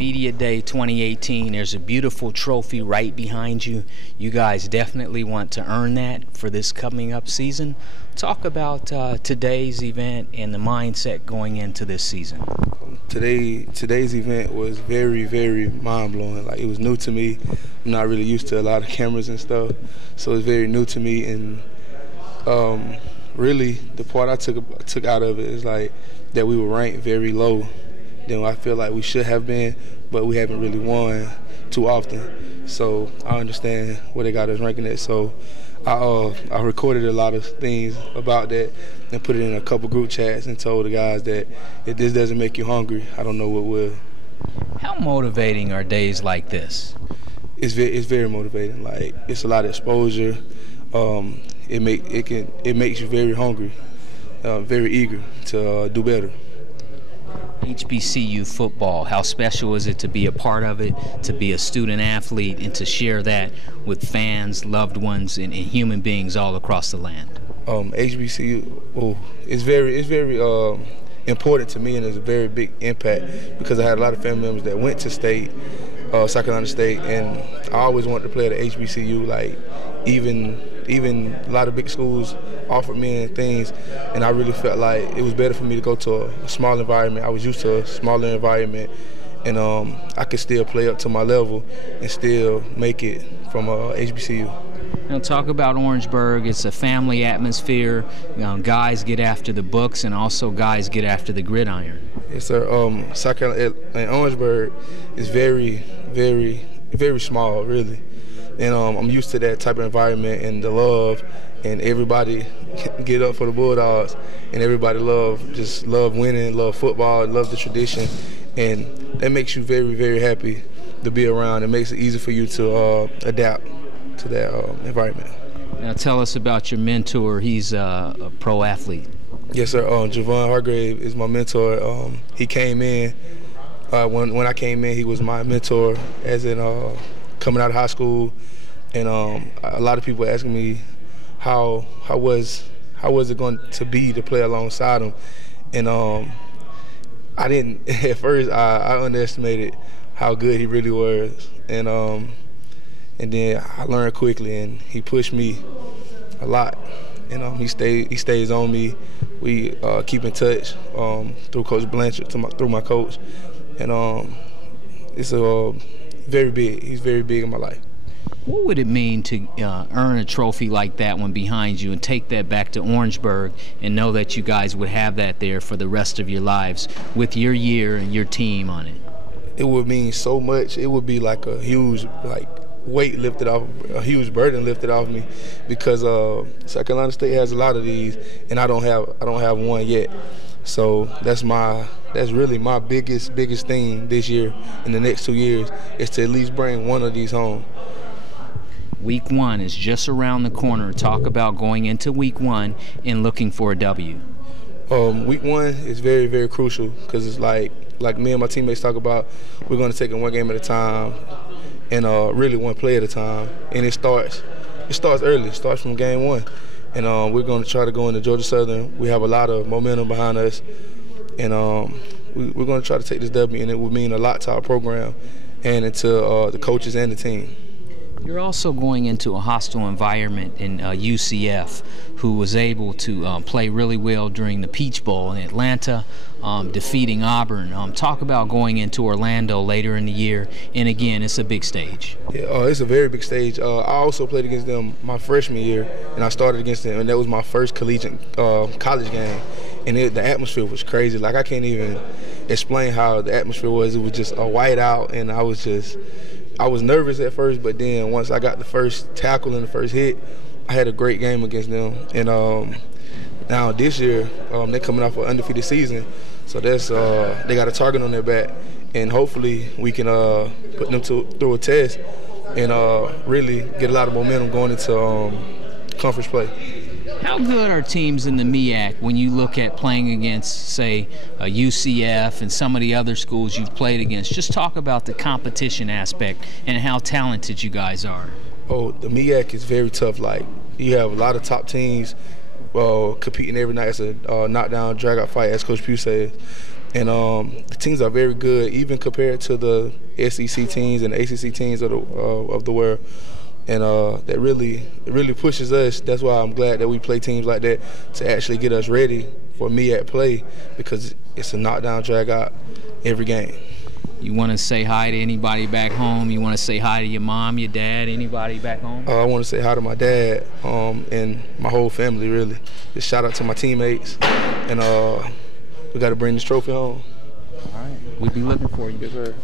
Media Day 2018, there's a beautiful trophy right behind you. You guys definitely want to earn that for this coming up season. Talk about today's event and the mindset going into this season. Today's event was very, very mind-blowing. Like, it was new to me. I'm not really used to a lot of cameras and stuff, so it's very new to me. And really, the part I took out of it is like that we were ranked very low than I feel like we should have been, but we haven't really won too often. So I understand where they got us ranking at. So I recorded a lot of things about that and put it in a couple group chats and told the guys that if this doesn't make you hungry, I don't know what will. How motivating are days like this? It's very motivating. Like, it's a lot of exposure. It makes you very hungry, very eager to do better. HBCU football, how special is it to be a part of it, to be a student athlete, and to share that with fans, loved ones, and human beings all across the land? HBCU, it's very important to me, and it's a very big impact because I had a lot of family members that went to state, South Carolina State, and I always wanted to play at the HBCU. Like, even a lot of big schools offered me things, and I really felt like it was better for me to go to a small environment. I was used to a smaller environment, and I could still play up to my level and still make it from HBCU. Now, talk about Orangeburg. It's a family atmosphere. You know, guys get after the books, and also guys get after the gridiron. Yes, sir. South Carolina and Orangeburg is very, very, very small, really. And I'm used to that type of environment and the love, and everybody get up for the Bulldogs, and everybody love winning, love football, love the tradition, and that makes you very, very happy to be around. It makes it easy for you to adapt to that environment. Now tell us about your mentor. He's a pro athlete. Yes, sir. Javon Hargrave is my mentor. He came in, when I came in, he was my mentor as in coming out of high school, and a lot of people asking me how was it going to be to play alongside him, and I didn't at first. I underestimated how good he really was, and then I learned quickly, and he pushed me a lot, and he stays on me. We keep in touch through Coach Blanchard, through my coach, and it's very big. He's very big in my life. What would it mean to earn a trophy like that one behind you and take that back to Orangeburg and know that you guys would have that there for the rest of your lives with your year and your team on it? It would mean so much. It would be like a huge weight lifted off, a huge burden lifted off me, because South Carolina State has a lot of these, and I don't have one yet. So that's really my biggest thing this year, in the next 2 years, is to at least bring one of these home. Week 1 is just around the corner. Talk about going into Week 1 and looking for a W. Week 1 is very, very crucial, because it's like me and my teammates talk about, we're going to take it one game at a time and really one play at a time. And it starts early. It starts from game 1. And we're going to try to go into Georgia Southern. We have a lot of momentum behind us, and we're going to try to take this W, and it will mean a lot to our program and to the coaches and the team. You're also going into a hostile environment in UCF, who was able to play really well during the Peach Bowl in Atlanta, defeating Auburn. Talk about going into Orlando later in the year, and again, it's a big stage. Yeah, it's a very big stage. I also played against them my freshman year, and I started against them, and that was my first collegiate college game, and the atmosphere was crazy. Like, I can't even explain how the atmosphere was. It was just a whiteout, and I was nervous at first, but then once I got the first tackle and the first hit, I had a great game against them. And now this year, they're coming off an undefeated season, so they got a target on their back, and hopefully we can put them through a test and really get a lot of momentum going into conference play. How good are teams in the MEAC when you look at playing against, say, UCF and some of the other schools you've played against? Just talk about the competition aspect and how talented you guys are. Oh, the MEAC is very tough. Like, you have a lot of top teams competing every night. It's a knockdown, drag-out fight, as Coach Pugh says. And the teams are very good, even compared to the SEC teams and the ACC teams of the world. And that really pushes us. That's why I'm glad that we play teams like that to actually get us ready for MEAC play, because it's a knockdown, drag out every game. You want to say hi to anybody back home? You want to say hi to your mom, your dad, anybody back home? I want to say hi to my dad and my whole family, really. Just shout out to my teammates. And we got to bring this trophy home. All right. We'll be looking for you. Yes, sir.